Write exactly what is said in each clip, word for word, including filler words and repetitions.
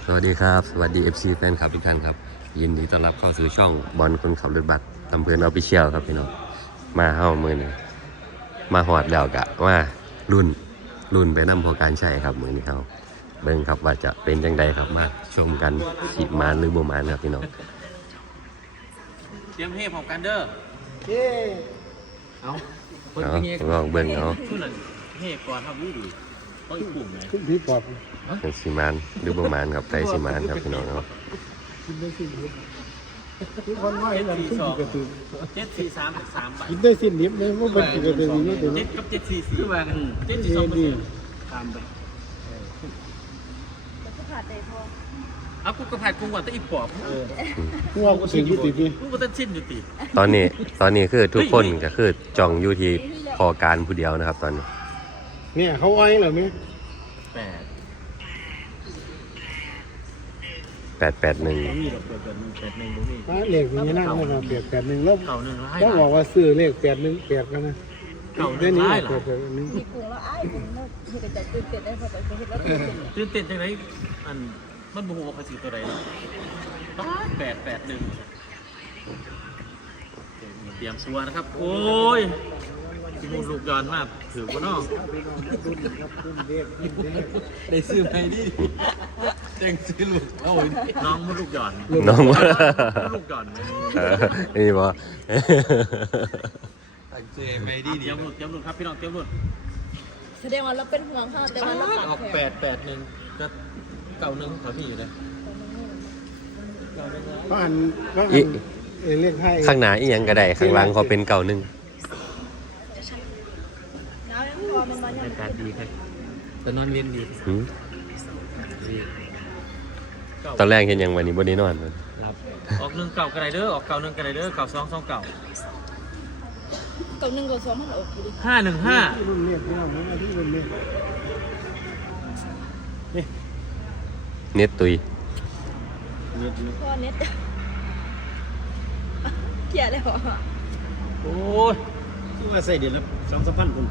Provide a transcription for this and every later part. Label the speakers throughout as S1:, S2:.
S1: สวัสดีครับสวัสดี เอฟ ซี แฟนคลับทุกท่านครับยินดีต้อนรับเข้าสู่ช่องบอลคนขับรถบัสตำเภอออฟฟิเชียลครับพี่น้องมาเฮ้ามือนี่มาหอดแล้วกะว่ารุ่นรุ่นไปนำพอการใช้ครับมือนี้เขาเบิ่งครับว่าจะเป็นยังไงครับมาชมกันสิมาหรือบ่มาครับพี่น้อง
S2: เตรียมเฮพร้อมกันเด้อเฮ้เอา
S1: เอาลองเบิ่งเอา
S2: ช่วยหน่อยเฮก่อนทำรู้ดีต้องอีกกลุ่มไหน
S3: ขึ้นพี่ปอบ
S1: เป็นสิมานหรือบ่มานครับไตสิมานครับพี่น้องเนาะ
S3: กินได้สิ้นลิบทุกคนว่าเห็นมันขึ้นกระตือ
S2: เจ็ดสี่สามสามใบ
S3: กินได้สิ้นลิบเลยว่าเป็นกระตือรือร้น
S2: เจ็ดกับเจ็ดสี่สี่แบบเจ็ดสี่สองเปอร์เซ็นต์ตามไป
S4: ก็ผ่านได้พอ
S2: เอากูกระผัดกุ้งก่อนแต่อีปอบเออ
S3: กูว่ากูถึงยุติพี่
S2: กูก็ต้องชิ้นยุติ
S1: ตอนนี้ตอนนี้คือทุกคนก็คือจ้องอยู่ที่พอการผู้เดียวนะครับตอนนี้
S3: เนี่ยเขาอ้อยเหรอเนี่ย
S2: แปด
S1: แปดแปดหนึ่ง
S2: มีหรอกแปดแปดหนึ่งแปดหนึ่งตรงนี้
S3: เลขมีนั่งเลยนะแปดแปดหนึ่งแล้ว
S2: เก่าหนึ่ง
S3: ต้องบอกว่าซื้อเลขแปดหนึ่งแปดกันนะ
S2: เก่าหนึ่งได้หรอ
S4: มีกุ้งแล้วอ้ายกุ้งเนาะเฮ็ดแต่ตื่นเต้นได้พอแต่เฮ็ดแล้ว
S2: ตื่นเต้นจังไรอันมันบูว่าภาษีตัวใดเนาะแปดแปดหนึ่งเตรียมซัวนะครับโอ้ยที่มูลูกย้อนมากถือว่าน้องได้ซื้อไปดิแจ้งซื้อลูกเอาน้องมูลูกย้อน
S1: น้อง
S2: ลูกย้อน
S1: นี่บ่
S2: ตั้งใจไปดิเตรียมลูกเตรียมลูกครับพี่น้องเตรียมลูก
S4: แสดงว่าเราเป็นห่วงเขาแต่ว่าเรา
S2: ออกแปดแปดหนึ่งก็เก่าหนึ่งขอพี่อยู่เลย
S3: บ้านบ้านเรียกให้
S1: ข้างหน้าอีหยังก็ได้ข้างหลังเขาเป็นเก่าหนึ่ง
S2: อากาศดีครับแต่นอนเย็นดี
S1: ตอนแรกเห็นยังวันนี้บนนี้นอนมัน
S2: ออกหนึ่งเก่ากระไรเด้อออกเก่าหนึ่งกระไรเด้อเก่าสองสองเก่า
S4: เก่าหนึ่งเก่าสองมันออกอยู่ดิ
S2: ห้าหนึ่งห้า
S3: รุ่นเรียกพี่น้องนะที่รุ่นเรียก
S1: เน็ตตุย
S4: พ่อเน็ตเกลียดเลยเหรอ
S2: โอ้ยที่ว่าใส่เดือนละสองสามพันคน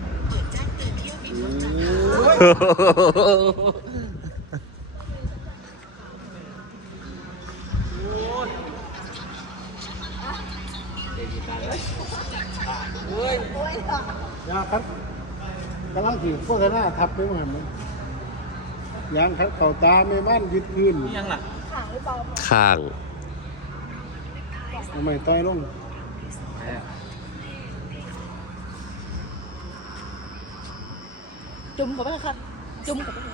S3: ยาคัดกำลังถือพวกหน้าทับไปมั้งมั้งยางคัดเข่าตาไม่บ้านยึดพื้น
S2: ยังล่ะ
S4: ข้างหรือเปล่า
S1: ข้าง
S3: ทำไมต้อยลง
S4: จุ่มกับไปค่ะจุ่มกับไป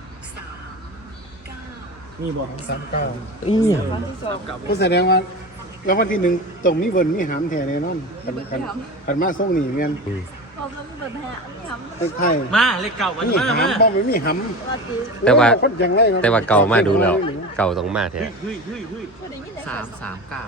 S3: นี่บอกสามเก้า
S1: อี
S4: ก
S3: ก็แสดงว่าแล้ววันที่หนึ่งตรงนี้เวิร์นมีหามแถวในนั่นขันขันขันมาส่งหนีเงี้ย
S4: พอเขาเปิดแพ้หาม
S3: ไทย
S2: มาเลขเก่ามัน
S3: มาหามบ่ไม่มีหาม
S1: แต่ว่าแต่ว่าเก่ามาดูแล้วเก่าต้องมาแท้
S2: สามสามเก้า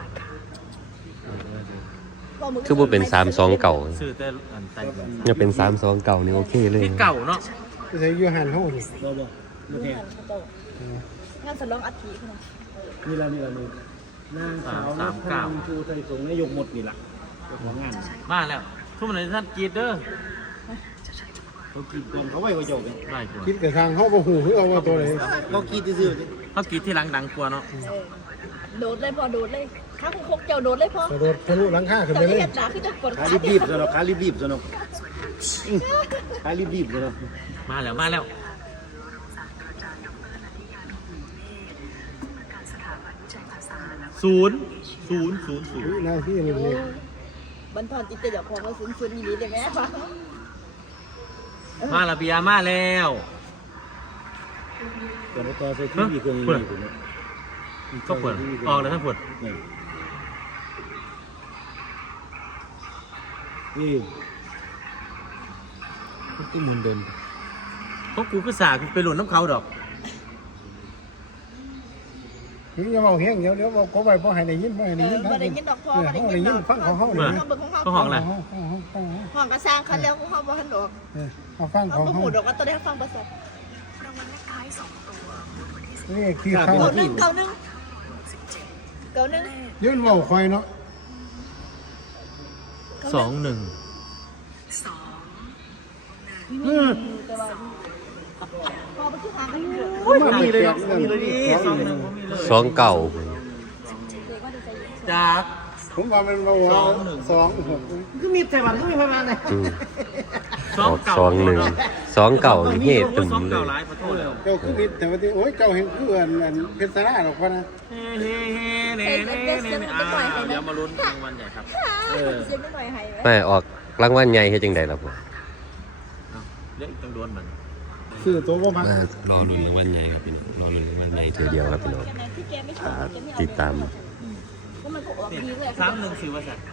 S1: คือว่าเป็นสามสองเก่า
S2: ซื้อแต่อันไต่
S1: เนี่ยเป็นสามสองเก่านี่โอเคเลย
S2: เก่าเนาะ
S3: ใช้ยูฮันเท่าไหร่
S2: บ่บ่บ่แท้
S4: งานสลองอัฐิ
S3: นี่ละนี่ละนี่นางสาวนักทำชูไทยสงฆ์นายกหมดนี่แหละเจ้าของงาน
S2: มาแล้วทุกคนในท่านกีดเด้อ
S3: เขากีดก่อนเขาไว้ไว้จบเลย
S2: ได้
S3: กีดกับทางเขาบ่หูคือเอาว่าตัวไหน
S2: เขากีดที่ซื้อเขากีดที่หลังดังกว่าเนาะ
S4: โดดเลยพอโดดเลยข้าคงคกเจ้าโดดเลยพอ
S3: โดดทะลุหลังคาขึ้นไปเลย
S2: ขารีบรีบสนุกขารีบรีบสนุกขารีบรีบสนุกมาแล้วมาแล้วศูนย์ศูนย์ศูนย์ศูนย์
S3: น่าที่นี่เลย
S4: บรรทอนจิตใจเดี๋ยวพอมาศูนย์ศูนย์นี้ได้ไหมฟัง
S2: มาละเบียมาแล้ว
S3: ตอนต่อใส่ที่ดีกว่านี้
S2: ก็เปิดออกเลยท่านเปิด
S3: นี่
S2: ที่มุนเดินเพราะกูก็สากูไปหล่นน้ำเขาดอก
S3: นี่จะเอาแห้งเดี๋ยวเดี๋ยวบอกเขาไปเพราะให้ได้ยินเพราะให้ได้ยิน
S4: ได้ยินดอกพอได้
S3: ยินฟังของเขาเลย
S2: เขาห้องอะไร
S4: ห้องกระซังคันแล้วเขาบอกท่านดอก
S3: เขาฟังของเขา
S4: หูดอกก็ตัวได้ฟังภาษา
S3: นี่คือเขา
S4: เก่าหนึ่งเก่าหนึ่งเก่าหนึ่ง
S3: ยืนว่าคอยเนาะ
S2: สองหนึ่ง
S4: พอไปคือหากันเยอะ
S2: โอ้ยมีเลยเนาะมีเลยดิสองหนึ่งมีเลย
S1: สองเก่า
S4: เด็กก็ดีใจ
S2: จาก
S3: ผมว่ามันมาว่าสองหก
S2: ก็มีแต่วันก็มีประมาณไหน
S1: อืมออกสองหนึ่งสองเก่านี่เฮตุ่มเลย
S2: ขอโทษแล้ว
S3: เจ้าคือมิดแต่ว่าที่โอ้ยเจ้าเห็นคืออันอันเป็นสาระหรอกพ่อนะ
S2: เฮ้เฮ้เฮ้เน่เน่เน่เน่อ่าเดี๋ยวมาลุ้นรางวัลใหญ่ครับ เออ
S4: เสียงนิดหน่อยหายไหม
S1: ไม่ออกรางวัลใหญ่เฮ็ดจังไดล่ะพ่อ
S2: เดี๋ยวอีกต้องโดนมัน
S3: ซื้อตัวบ่มัก
S1: รอลุ้นรางวัลใหญ่ครับพี่น้องรอลุ้นรางวัลใหญ่เทื่อเดียวครับพี่น้อง
S4: ที่แกไม่ชอ
S1: อ่า
S4: บแกไม่เอา
S1: ติดตาม
S4: ก็มันก็ออกดีเลย
S2: สามหนึ่งสี่ว่าสัตว์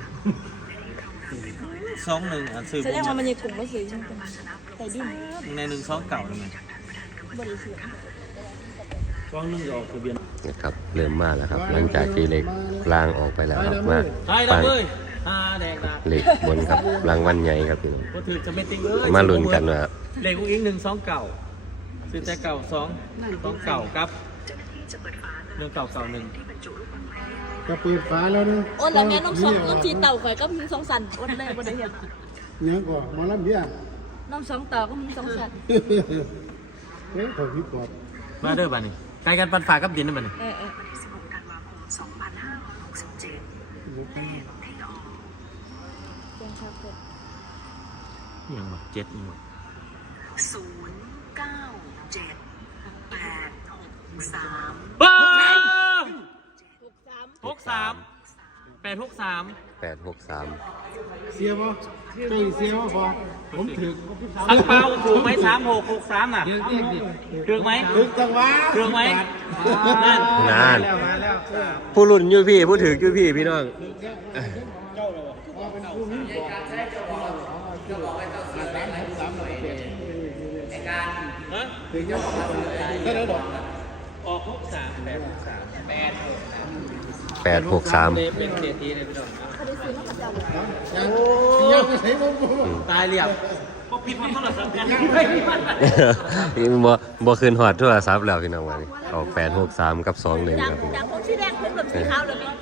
S2: สองหนึ่งอันซื้อ
S4: แสดงว่ามันยังกลุ่มไม่ซื้อจริงๆแต่ดิ้น
S2: ในหนึ่งสองเก่าเลยไหม
S4: บริสุทธิ์
S2: สองหนึ่งออกทะเบียน
S1: นะครับเริ่มมาแล้วครับ หลังจากที่เหล็กลางออกไปแล้วครับมา
S2: ใช่แล้
S1: ฟั
S2: ว
S1: ง
S2: เว้ยอ่าแดงดา
S1: เหล็กบนครับรางวัลใหญ่ครับพี่น้อง
S2: ก็ถือจะไม่ติ้งเลย
S1: มาลุ้นกันว่า
S2: เลขอุ้งอิงหนึ่งสองเก่าซื้อแต่เก่าสองต้องเก่าครับเรื่องเก่าเก่าหนึ่ง
S3: ก็เปิดฝาแล้วนะ
S4: โอ้แล้วแม่น้องสองน้องชีเต่าข่อยก็มีสองสันโอ้ได้บ่ได้เห็น
S3: เนี่ยก่อนหมอลำเบี้ย
S4: น้องสองเต่าก็มีสองสัน
S3: เฮ้ยขอพี่กอด
S2: มาเด้อบ้านี่ไกลกันปันฝากับดินนั่นบ้านี่
S4: เออเออเก่งครับเก่ง
S2: ยังบ่เจ็ดยังบ่
S5: ศูนย์เก้าเจ็ดแปดหกสาม
S2: บ้า
S4: หกสาม
S2: หกสามแปดหกสาม
S1: แปดหกสาม
S3: เสียบ่เจ้าเสียบ่พอผมถือ
S2: อังเปาถูกไหมสามหกหกสามน่ะถูกไหม
S3: ถือจังหวะ
S2: ถูกไหมนั่น
S1: นานผู้รุ่นอยู่พี่ผู้ถืออยู่พี่พี่น้อง
S2: ฮะ
S3: ถือยังได้แล้วดอก
S2: ออกหกสามแปดหกสามแปด
S1: แปดหกสาม
S2: เป็นเศรษฐีเลยพี่น้อง
S4: เขาได้ซื้อมาประจำ
S3: ยังยังไปใช้บ่บ่
S2: ตายเรียบพวกผิดมันเท่าไหร่สักอย่าง
S1: บ่บ่คืนหอดโทรศัพท์แล้วพี่น้องวันนี้ออกแปดหกสามกับสองหนึ่ง
S4: จาก
S1: ครับพี่น้
S4: จา
S1: อก ง
S4: ผมสีแดงเป็นแบบสีขาวเลยไหม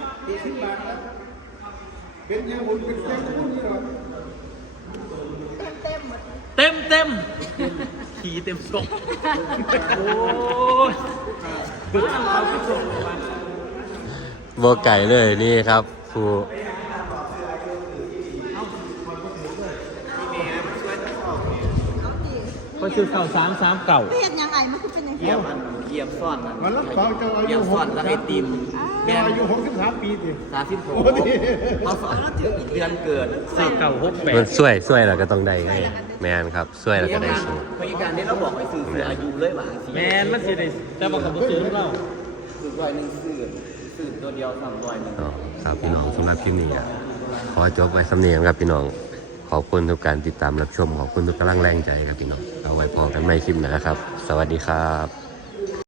S3: เป็นยังบุญเป็นยังบุญนี่ดอก
S4: เต็มหมด
S2: เต็มเต็มขี่เต็มศพโอ้ยคือทำเขาที่ส่งมา
S1: บ่ไก่เลยนี่ครับผู้
S2: ก็ชื่อเก่าสามสามเก่า
S4: ไม่เห็นยังไงมันคือเป็นยังไง
S6: เยี่ยมมันเยี่ยมซ่อนมัน
S3: วันละสองเจ้าอา
S6: เยี่
S3: ยุ
S6: ยม
S3: ห
S6: ซ่อก นแล้วไอติมแม่
S3: อายุหกสิบสามปีสิ
S6: สามสิบหก
S3: โอ้ดี
S6: เขาสอนเดือนเกิด
S2: เก่าเก่าหกแป
S1: มัน
S2: ด
S1: ช่วยช่วยแล้วก็ต้องได้ไงแมนครับช่วยแล้วก็ได้สูง
S6: พยการนี้เราบอกให้สื่อสื่ออายุเลยว่า
S2: แมนมันสิได้แต่บอกกับผู้ซื้อเรา
S6: สื่อร้อยหนึ่งสื่อสื่อตัวเดียวสามร้อยหนึ่ง
S1: อ๋อครับพี่น้องสำหรับคลิปนี้อ่ะขอจบไว้สำเนียงครับพี่น้องขอบคุณทุกการติดตามรับชมขอบคุณทุกกำลังแรงใจครับพี่น้องเอาไว้พอกันใหม่คลิปหน้าครับ สวัสดีครับ